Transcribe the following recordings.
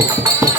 Thank you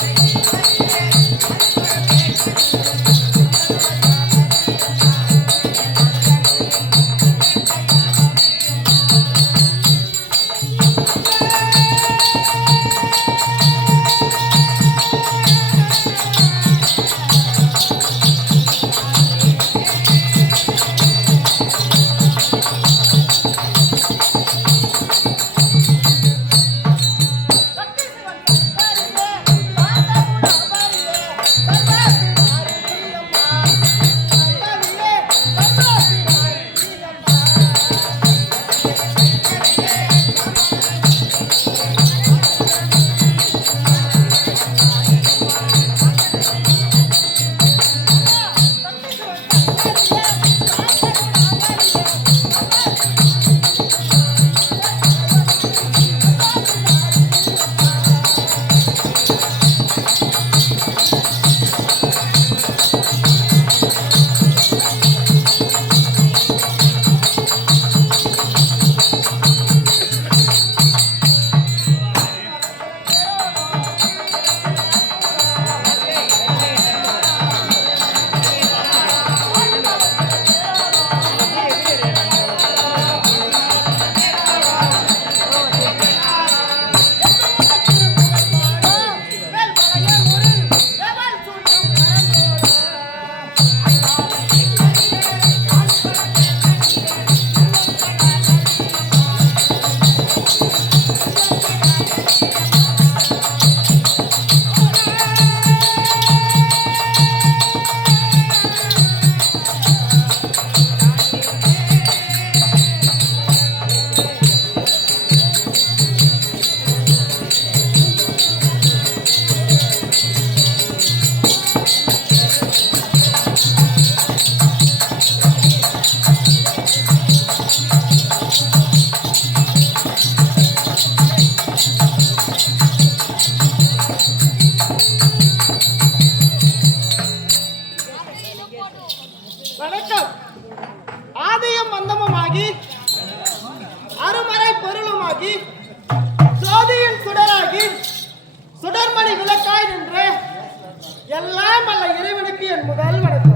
எல்லாம் அல்ல இறைவனுக்கு என் முதல் வணக்கம்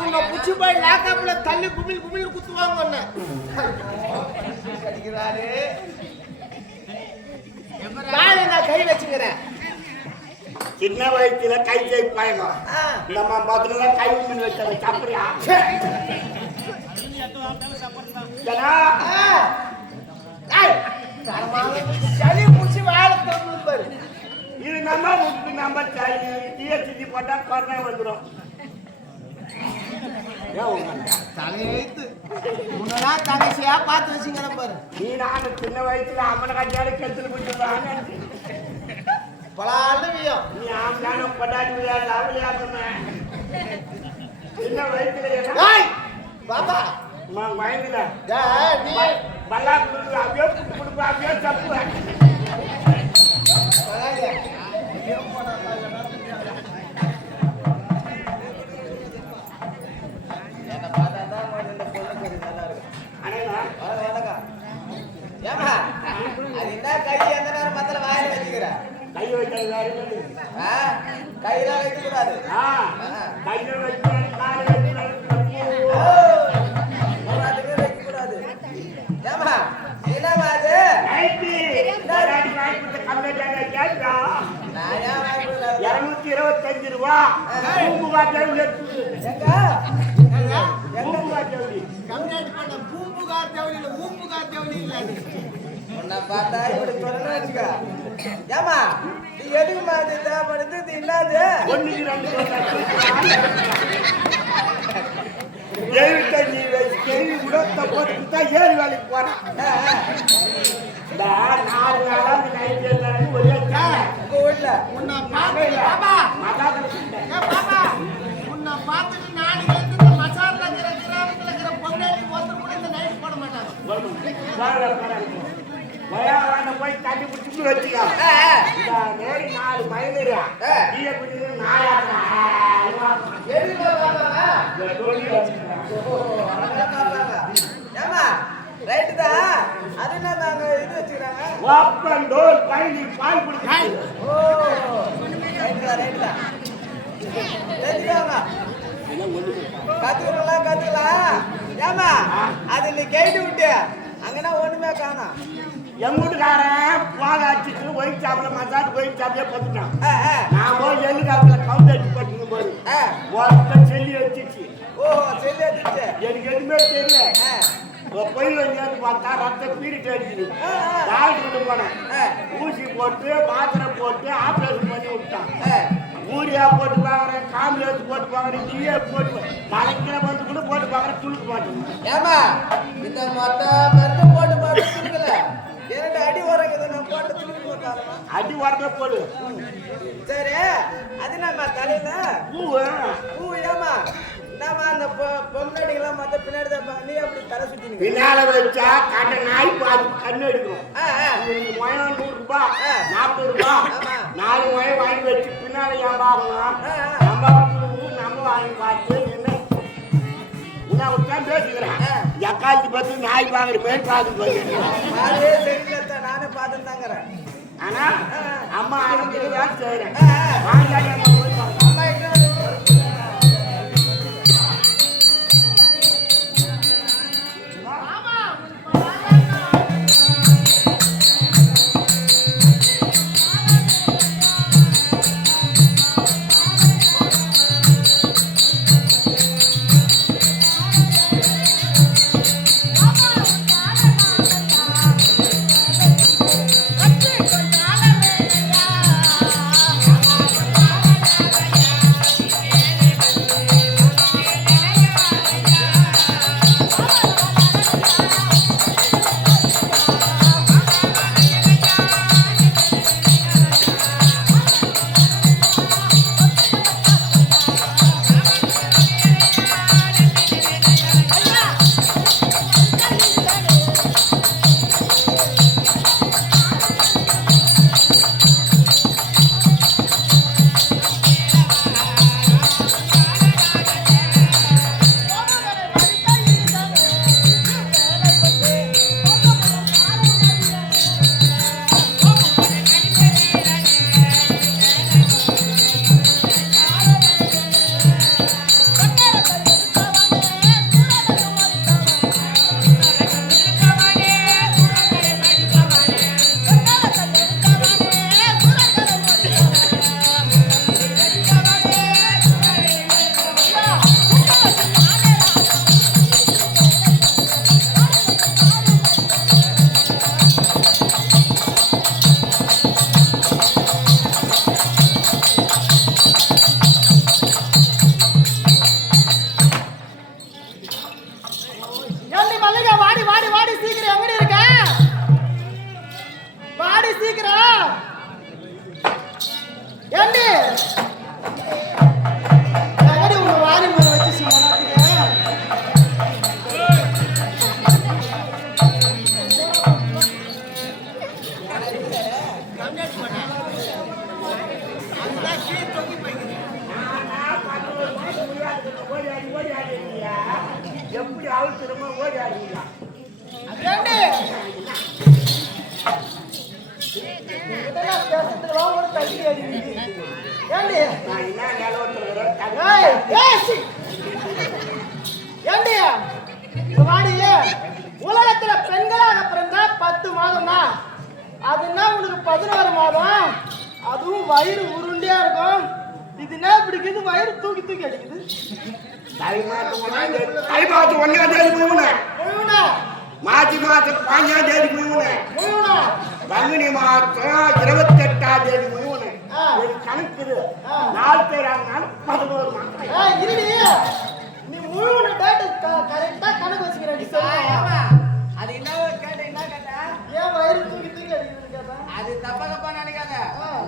உன்னை புடிச்சு போய் லாக்கப்ல தள்ளி குமிழ் குமிழ் குத்துவாங்க உன்னை. அடிக்கிறாரு. நான் கை வச்சுக்கிறேன். சின்ன வயசுல கை கை பயணம். நம்ம முதல்ல கை மீன் வச்சாங்க சாப்பிடுறியா சளி புடிச்சு வாயில திறந்து பாரு. இது நம்ம முட்டு நம்ம டிஎஸ்சி போட்டா கொரோனா வந்துடும் தங்கச்சியா பார்த்து வச்சுங்கிற பாரு. நீ நானும் சின்ன வயசுல அம்மனை கட்டியாரு கெடுத்துல போயிட்டு பலாண்டு வியம். நீ ஆம்லான பட்டாடி விளையாடு அவளையாடுமே சின்ன வயசுல பாபா வயதுல ஏய், நீ. பல்லா குடுத்து அப்படியே குடுப்பு அப்படியே தப்புவேன் பலாங்க. என்னை பார்த்தா தான் முதல்ல இந்த பொண்ணு கொஞ்சம் நல்லா இருக்கும். அண்ணா வணக்கம், வணக்கம். ஏம்மா, அது என்ன கை எந்த நேரம் பார்த்தாலும் வாயில வச்சுக்கிற? கை வைக்கிறது வேற ஆ? கையெல்லாம் வைக்கக்கூடாது. ஆ கையில வைக்கிறாரு காலை வைக்கிறாரு ஓ, எல்லாத்துக்கும் வைக்கக்கூடாது. ஏம்மா, என்னம்மா அது? இருநூத்தி இருபத்தஞ்சு ரூபா பூம்புகா தேவி எடுத்து எங்க? பூம்புகா தேவி உன்னை பார்த்தா இப்படி சொல்லணும்னு வச்சுக்க. ஏம்மா, நீ எதுக்கும்மா இது தேவைப்படுது? இது என்னது? ஒண்ணுக்கு ரெண்டு எழுபத்தஞ்சு வயசு கேள்வி கூட தப்பு தான் ஏழு வேலைக்கு போறான் ஆ, ஆ, இந்த நாலு நாளா இந்த நைட் எல்லாரும் ஒரே உங்க வீட்ல. நானே இல்ல. அதான் சொல்லிட்டேன். உன்னை பார்த்துட்டு நாளைக்கு இந்த மசாலா இருக்கிற இருக்கிற பொண்ணு ஒருத்தர் கூட இந்த night போட மாட்டாங்க. வயாவான போய் தண்ணி பிடிச்சி வச்சுக்கோ. இந்த நேரி நாலு. ஆ. நீயே குடிக்கிற நாயாட்டா. right தான். அது என்ன நாங்க இது வச்சுக்கிறாங்க? ஓப்பன் டோர் பயணி பால் ஓ, right தான், right தான். கத்துக்கலாம் கத்துக்கலாம் ஏமா அது நீ கேட்டு விட்டு அங்கன்னா ஒண்ணுமே காணோம் என் வீட்டுக்காரன் பால் அடிச்சுட்டு ஒயிட் சாப்பிட மசாஜ் ஒயிட் சாப்பிட்டே பார்த்துட்டான் நான் போய் காப்பில் கவுண்ட் அடிச்சு பட்டுக்கும் போது ஆ. ஒருத்தன் செல்லி வச்சுச்சு ஓ செல்லு எடுத்துச்சு எனக்கு எதுவுமே தெரியல. போய் வந்து பார்த்தா ரத்தம் பீடிட்டு அடிக்குது. டாக்டர்கிட்ட போனேன். ஊசி போட்டு மாத்திரை போட்டு ஆப்ரேஷன் பண்ணி விட்டான். ஊரியா போட்டு பார்க்குறேன் காம்பிலேஸ் போட்டு பார்க்குறேன் நீயே போட்டு தலைக்கிற வந்து கூட போட்டு பார்க்குறேன் துளுக்க மாட்டேன் ஏமா இந்த மொத்த மருந்து போட்டு எனக்கு அடி உரங்குது நான் போட்டு போட்டாருமா அடி வரவே போடு. சரி அது நம்ம தலையில? பூவு? பூ ஏமா என்னம்மா அந்த பொம்னாடிங்களாம் மத்த பின்னாடி தான். நீ அப்படி தலை சுத்தி பின்னால வச்சா கண்ண நாய் பார்த்து கண்ணு எடுக்கும். இன்னைக்கு முயம் நூறு ரூபாய் நாற்பது ரூபாய். நாலு முயம் வாங்கி வச்சு பின்னால ஏன். நம்ம நம்ம வாங்கி பார்த்து என்ன? உட்காந்து பேசுகிறேன். எக்காலத்து பார்த்து நாய் வாங்குற மாதிரி பார்த்து போயிருக்கேன் ஆளே சரியில்லை நானே பார்த்துட்டு தாங்கிறேன் ஆனா அம்மா செய்யறேன்? மாசி மாசம் பாஞ்சாம் தேதி முழுவனா பங்குனி மாசம் இருபத்தி எட்டாம் தேதி ஆ. ஒரு கணக்குது. ஆ. நாலு பேர் ஆகினாலும் பதினோரு மாசம் ஏய் இருடி. நீ முழுவன டேட் கரெக்டா கணக்கு வச்சுக்கிறேன் நீ சொல்லுங்க அது என்ன கேட்ட என்ன கேட்டா? ஏன் வயிறு தூக்கி தூக்கி கேட்டா? அது தப்பா தப்பா நினைக்காத.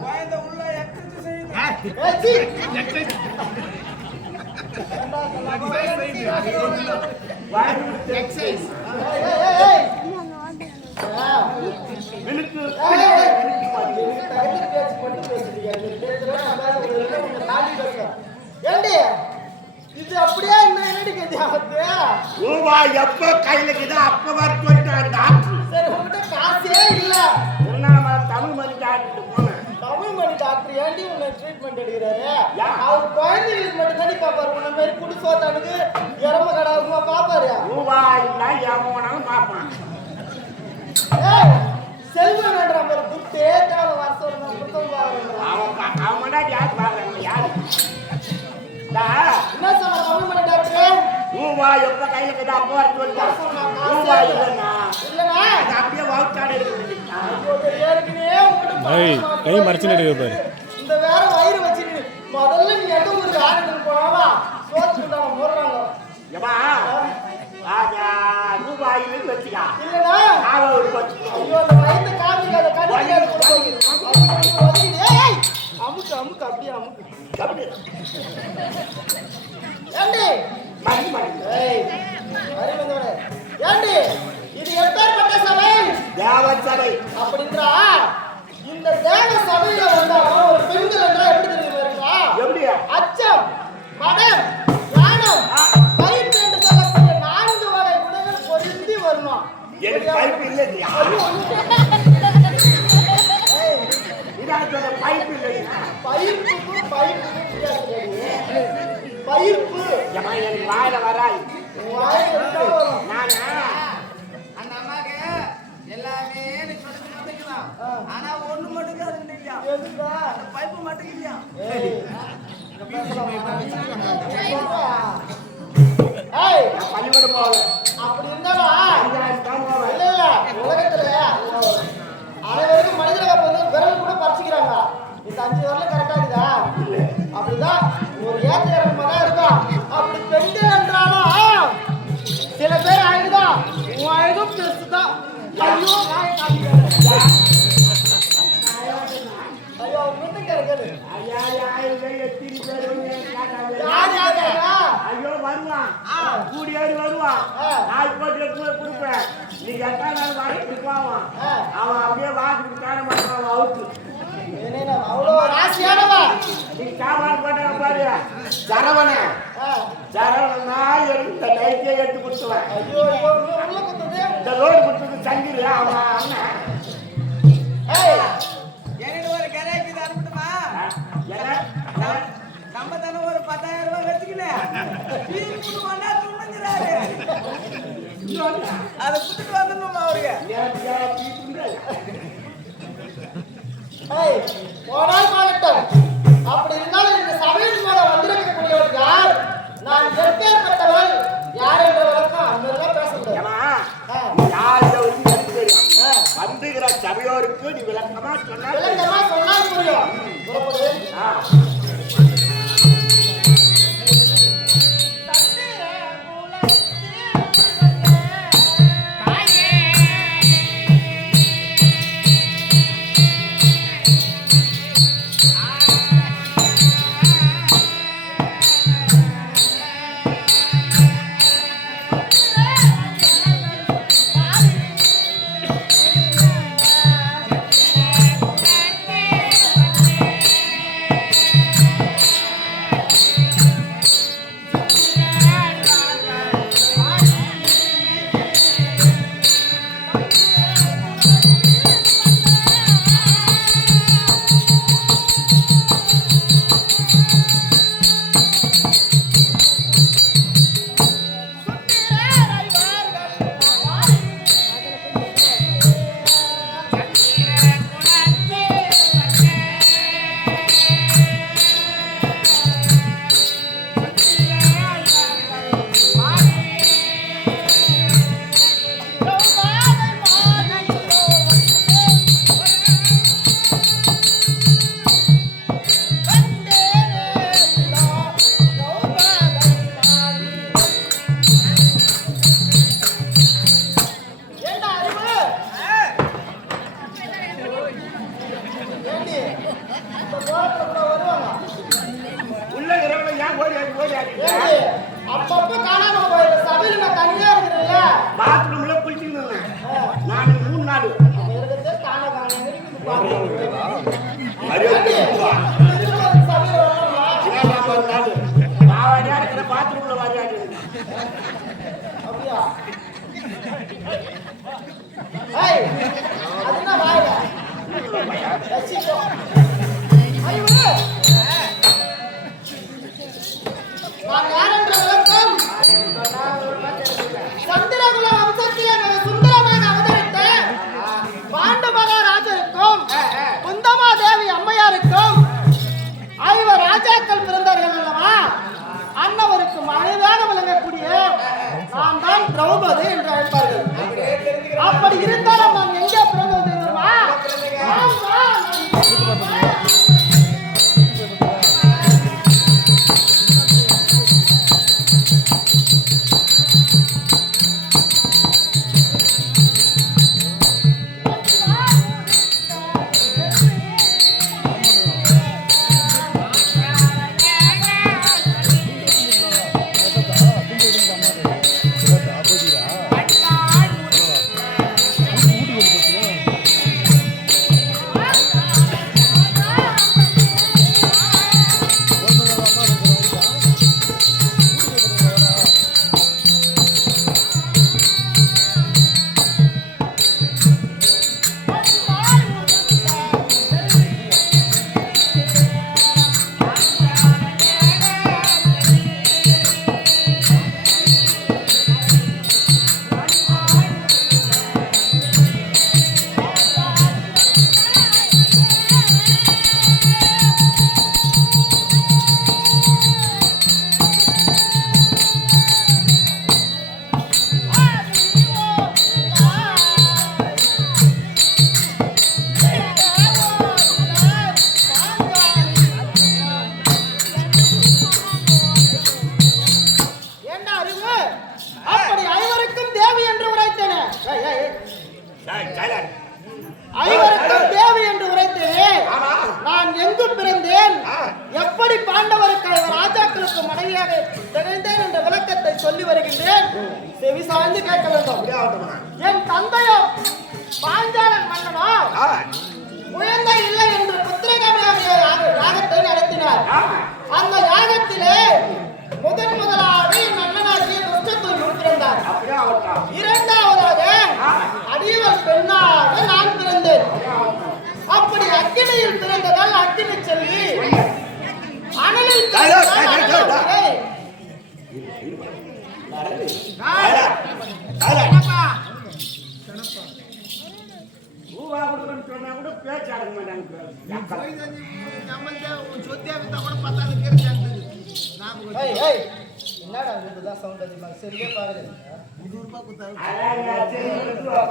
குழந்தை உள்ள எக்ஸசைஸ் செய்யுது எக்ஸசைஸ் இது அப்படியே இன்னும் என்னடி கதி ரூபாய் எப்போ கையில இருக்குதோ அப்ப வர சொல்லிட்டான் டாக்டர் சரி உங்ககிட்ட காசே இல்ல. உண்ணாம தமிழ் மணி டாக்டர் போனேன் தமிழ் மணி டாக்டர் ஏண்டி உன்னை ட்ரீட்மெண்ட் எடுக்கிறாரு. அவர் குழந்தைகளுக்கு மட்டும் தானே பாப்பாரு. உன்ன மாதிரி குடி சோத்தானுக்கு எரம கடாவுமா பாப்பாரு? இல்லை எவனாலும் ஏய் செல்வம் வேண்டாம் நம்ம துட்டே தேவை வருஷம் புத்தகம் பாக்குறேன் அவன் பா- அவன் முன்னாடி யார்? டா, என்ன சொன்ன தமிழ் மணி டாக்டர்? ரூபாய் எப்ப கையில இருக்குதோ அப்ப வர இல்லைன்னா? இல்லனா அது அப்படியே வகுத்தாடு இருக்குது ஏற்கனவே பணம் கை மறைச்சுன்னு இருக்கு பாரு. இந்த வேற வயிறு வச்சுட்டு முதல்ல நீ எந்த ஊருக்கு ஆரம்பிச்சு சோத்துட்டு அவன் போடுறாங்க ஏமா அது ரூபாயிலும் வச்சுக்கா. இல்லனா ஒரு வச்சுக்கோ ஐயோ அந்த வயிற்று காமிக்காத கடிக்காத. ஏய், அமுக்கு அமுக்கு அப்படியே அமுக்கு. எப்படி? ஏண்டி? மறக்க மாட்டேங்குது ஏய், அறிவந்தவனே. ஏண்டி? இது எப்பேற்பட்ட சபை? தேவசபை அப்படின்றா? இந்த தேவ சபையில வந்தாலும் ஒரு பெண்கள் என்றா எப்படி தெரியுமா இருக்கா? எப்படியா? அச்சம் மடம் ஞானம் பயிற்று என்று சொல்லக்கூடிய நான்கு வகை குணங்கள் பொருந்தி வரணும். எனக்கு பைப்பு இல்லையா? ஏய், இதான் சொல்ற பைப்பு. பயிர்ப்பு ஏமா எனக்கு வாயில வராது. நானா? அந்த அம்மாக்கு எல்லாமே ஆனா ஒண்ணு மட்டும் தான் இல்லையா? அந்த பைப்பு மட்டும் இல்லையா? பள்ளிக்கூடம் போகல. அப்படி இருந்தாவா? இல்ல இல்ல உலகத்துல அனைவருக்கும் மனிதர்கள் வந்து விரல் கூட பறிச்சுக்கிறாங்க. இந்த அஞ்சு வரல கரெக்டா இருக்குதா? அப்படிதான் ஒரு ஏத்த இறக்கமா தான் அப்படி பெண்கள் என்றாலும் சில பேர் அழகுதான் உன் அழகும் பெருசுதான். ஐயோ யாரா? ஐயோ வருவான். கூடி ஏறி வருவான். நாய் போட்டு எடுத்து கொடுப்பேன். நீ எத்தனை நாள் வாங்கிட்டு போவான். அவன் அப்படியே வாங்கிட்டு காண மாட்டான் அவுத்து. அவ்வளோ ராசியானவா? நீ சாமான் போட்டாங்க பாரு. சரவண ஆ. சரவணனா இந்த லைட்டே எடுத்து கொடுத்துவேன் ஐயோ ஐயோ உள்ள குத்துது இந்த லோடு கொடுத்தது சங்கிரு அவன் அண்ணன். அதை குடுத்துட்டு வந்துடணுமா அவருக்கு பாருங்க. அதான் சரி, ரூபா.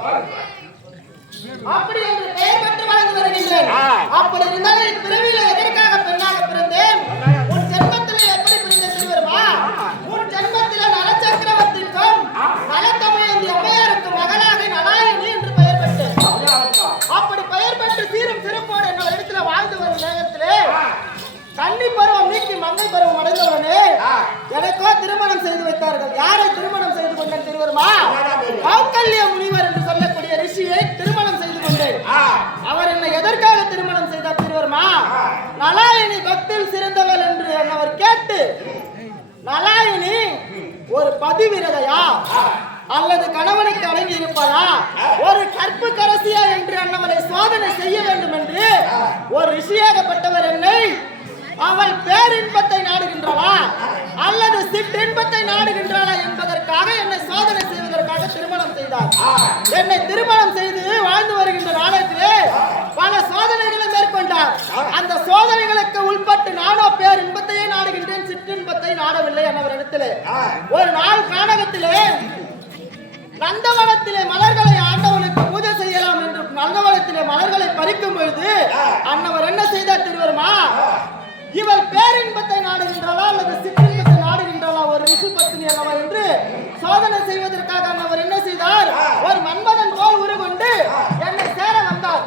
அப்படி என்று பெயர் பெற்று வளர்ந்து வருகின்றேன். அப்படி இருந்தாலும் என் பிறவியில எதற்காக அவர் என்னை எதற்காக திருமணம் செய்தார் திருவருமா நலாயினி பக்தில் சிறந்தவள் என்று அவர் கேட்டு நலாயினி ஒரு பதிவிரதையா? அல்லது கணவனுக்கு அடங்கி இருப்பதா ஒரு கற்பு கரசியா என்று அண்ணவரை சோதனை செய்ய வேண்டும் என்று ஒரு ரிஷியாகப்பட்டவர் என்னை அவள் பேரின்பத்தை நாடுகின்றாளா அல்லது சிற்றின்பத்தை நாடுகின்றாளா என்பதற்காக என்னை சோதனை செய்வதற்காக திருமணம் செய்தார் என்னை திருமணம் செய்து வாழ்ந்து வருகின்ற நாளத்திலே பல சோதனைகளை மேற்கொண்டார். அந்த சோதனைகளுக்கு உள்பட்டு நானோ பேர் இன்பத்தையே நாடுகின்றேன் சிற்றின்பத்தை நாடவில்லை என்னவரிடத்திலே. ஒரு நாள் கானகத்திலே நந்தவனத்திலே மலர்களை ஆண்டவனுக்கு பூஜை செய்யலாம் என்று நந்தவனத்திலே மலர்களை பறிக்கும் பொழுது அன்னவர் என்ன செய்தார் திருவருமா? இவள் பேரின்பத்தை நாடுகின்றாளா அல்லது சிற்றின்பத்தை நாடுகின்றாளா ஒரு ரிஷி பத்தினி அல்லவா என்று சோதனை செய்வதற்காக அன்னவர் என்ன செய்தார்? ஒரு மன்மதன் போல் உருகொண்டு என்னை சேர வந்தார்.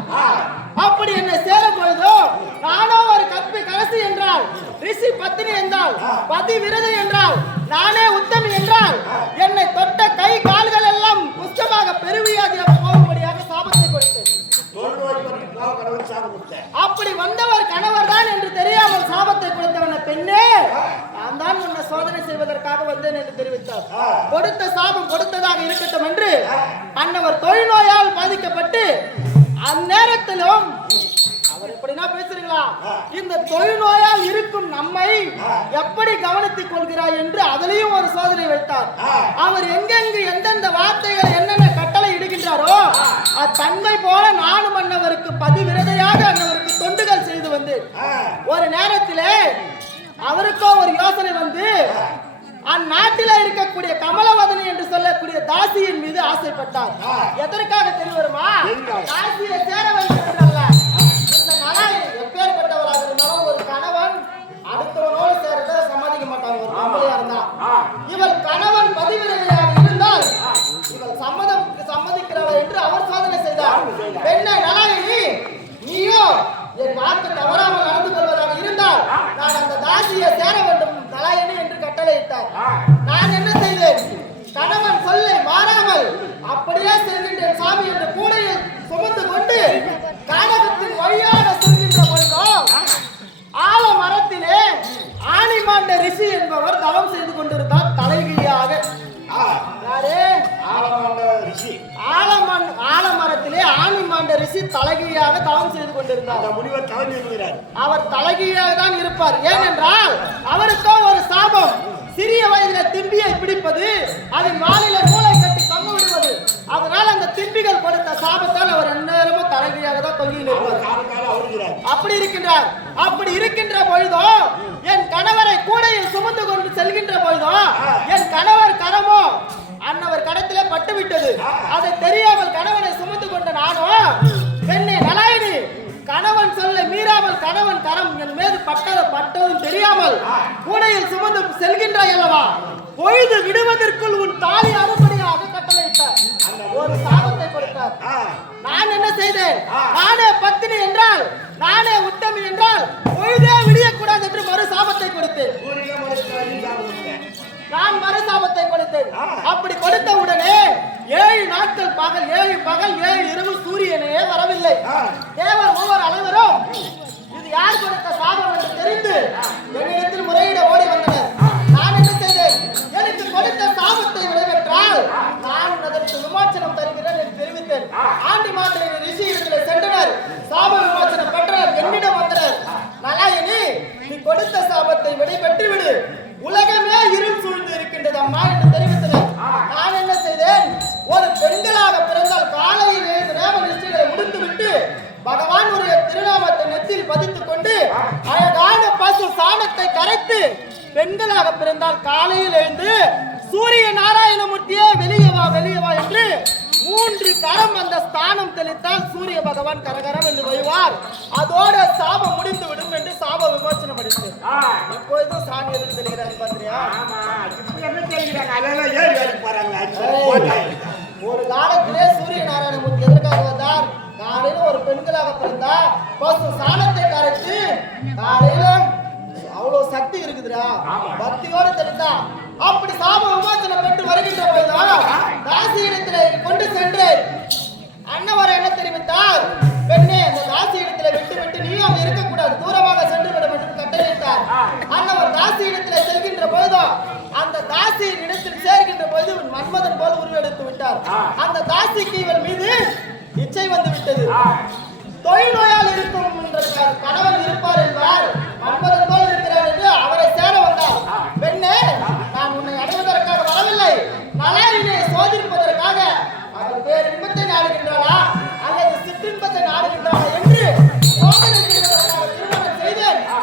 அப்படி என்னை சேர பொழுதோ நானோ ஒரு கற்பி கரசி என்றால் ரிஷி பத்தினி என்றால் பதி விரதை என்றால் நானே உத்தமி என்றால் என்னை தொட்ட கை கால்கள் எல்லாம் குஷ்டமாக பெருவியாதியாக போகும்படியாக சாபத்தை கொடுத்தேன் அப்படி வந்தவர் கணவர் தான் என்று தெரியாமல் சாபத்தை கொடுத்தவன பெண்ணே நான் தான் உன்னை சோதனை செய்வதற்காக வந்தேன் என்று தெரிவித்தார். கொடுத்த சாபம் கொடுத்ததாக இருக்கட்டும் என்று அன்னவர் தொழில்நோயால் பாதிக்கப்பட்டு அந்நேரத்திலும் அவர் எப்படின்னா பேசுறீங்களா? இந்த தொழுநோயால் இருக்கும் நம்மை எப்படி கவனித்துக் கொள்கிறாய் என்று அதிலையும் ஒரு சோதனை வைத்தார். அவர் எங்கெங்கு எந்தெந்த வார்த்தைகள் என்னென்ன இடுகின்றாரோ அத்தன்மை போல நானும் அன்னவருக்கு பதிவிரதையாக அன்னவருக்கு தொண்டுகள் செய்து வந்தேன். ஒரு நேரத்திலே அவருக்கோ ஒரு யோசனை வந்து அந்நாட்டில இருக்கக்கூடிய கமலவதனி என்று சொல்லக்கூடிய தாசியின் மீது ஆசைப்பட்டார். எதற்காக தெரியுமா தாசியை சேர வேண்டும் எப்பேற்பட்டவராக இருந்தாலும் ஒரு கணவன் அடுத்தவனோடு சேரத சம்மதிக்க மாட்டாங்க ஒரு பொம்பளையா இருந்தா. இவள் கணவன் பதிவிரதையாக இருந்தால் சம்மதம் சம்மதிக்கிறாள் என்று அவர் சோதனை செய்தார். பெண்ணை நலாயினி தலைகீழாக தவம் செய்து கொண்டிருந்தார். முனிவர். அவர் தலைகீழாக தான் இருப்பார். ஏனென்றால் அவருக்கோ ஒரு சாபம் சிறிய வயதில திம்பியை பிடிப்பது அதன் வாளில நூலை கட்டி தொங்க விடுவது அதனால் அந்த திம்பிகள் கொடுத்த சாபத்தால் அவர் எந்நேரமும் தலைகீழாக தான் தொங்கி நிற்பார். அப்படி இருக்கின்றார். அப்படி இருக்கின்ற பொழுதோ என் கணவரை கூடையில் சுமந்து கொண்டு செல்கின்ற பொழுதோ என் கணவர் கரமோ அன்னவர் கடத்திலே பட்டு விட்டது அதை தெரியாமல் கணவனை சுமந்து கொண்ட நானோ கரம் என் மீது பட்டது பட்டதும் தெரியாமல் கூடையில் சுமந்து செல்கின்றாய் அல்லவா பொழுது விடுவதற்குள் உன் தாலி அறுபடியாக கட்டளையிட்டார் ஒரு சாபத்தை கொடுத்தார் நான் என்ன செய்தேன். நானே பத்தினி என்றால் நானே உத்தமி என்றால் பொழுதே விடியக்கூடாது என்று மறு சாபத்தை கொடுத்தேன். நான் மறு சாபத்தை கொடுத்தேன். அப்படி கொடுத்த உடனே ஏழு நாட்கள் பகல் ஏழு பகல் ஏழு இரவு சூரியனே வரவில்லை. தேவர் மூவர் அனைவரும் இது யார் கொடுத்த சாபம் என்று தெரிந்து என்னிடத்தில் முறையிட ஓடி வந்தனர். நான் என்ன செய்தேன்? எனக்கு கொடுத்த சாபத்தை விளைவெற்றால் நான் அதற்கு விமோச்சனம் தருகிறேன் என்று தெரிவித்தேன். ஆண்டி மாத்திரை ரிஷி இடத்துல சென்றனர். சாப விமோச்சனம் பெற்றனர். என்னிடம் வந்தனர். நலாயினி நீ கொடுத்த சாபத்தை விடை பெற்று விடு உலகமே இருள் சூழ்ந்து இருக்கின்றது அம்மா என்று தெரிவித்தனர். நான் என்ன செய்தேன்? ஒரு பெண்களாக பிறந்தால் காலையில் நேம நிஷ்டைகளை முடித்துவிட்டு பகவான் ஒரு திருநாமத்தை நெத்தியில் பதித்துக் கொண்டு அழகான பசு சாணத்தை கரைத்து பெண்களாக பிறந்தால் காலையில் எழுந்து சூரிய நாராயணமூர்த்தியே வெளியே வா வெளியே வா என்று மூன்று கரம் அந்த ஸ்தானம் தெளித்தால் சூரிய பகவான் கரகரம் என்று வருவார். அதோட சாபம் முடிந்து விடும் என்று சாப விமோசனம் அடித்து இப்பொழுதும் சாமி எதுக்கு தெரிகிறாரு பாத்திரியா. ஒரு காலத்திலே சூரிய நாராயணமூர்த்தி எதற்காக வந்தார்? பெண்களாக பிறந்தா பசு சாணத்தை கரைச்சு காலையில அவ்வளவு சக்தி இருக்குதுடா. பக்தியோட தெரிந்தா அப்படி சாப விமோசனம் பெற்று வருகின்ற போதுதான் தாசி இடத்திலே கொண்டு சென்று அன்னவர் என்ன தெரிவித்தார்? பெண்ணே அந்த தாசி இடத்திலே விட்டு விட்டு நீயும் அங்கு இருக்கக்கூடாது. தூரமாக சென்று விட என்று கட்டளையிட்டார். அன்னவர் தாசி இடத்திலே செல்கின்ற பொழுதும் அந்த தாசியின் இடத்தில் சேர்கின்ற பொழுது மன்மதன் போல உருவெடுத்து விட்டார். அந்த தாசிக்கு இவர் மீது இச்சை வந்து விட்டது. தொழில் நோயால் இருக்கும் என்ற கணவன் இருப்பார் என்பார். மன்பது போல் இருக்கிறார் என்று அவரை சேர வந்தார். பெண்ணே நான் உன்னை அடைவதற்காக வரவில்லை. நலாவினை சோதிப்பதற்காக அவர் பேர் இன்பத்தை நாடுகின்றாளா? அல்லது சிற்றின்பத்தை நாடுகின்றாளா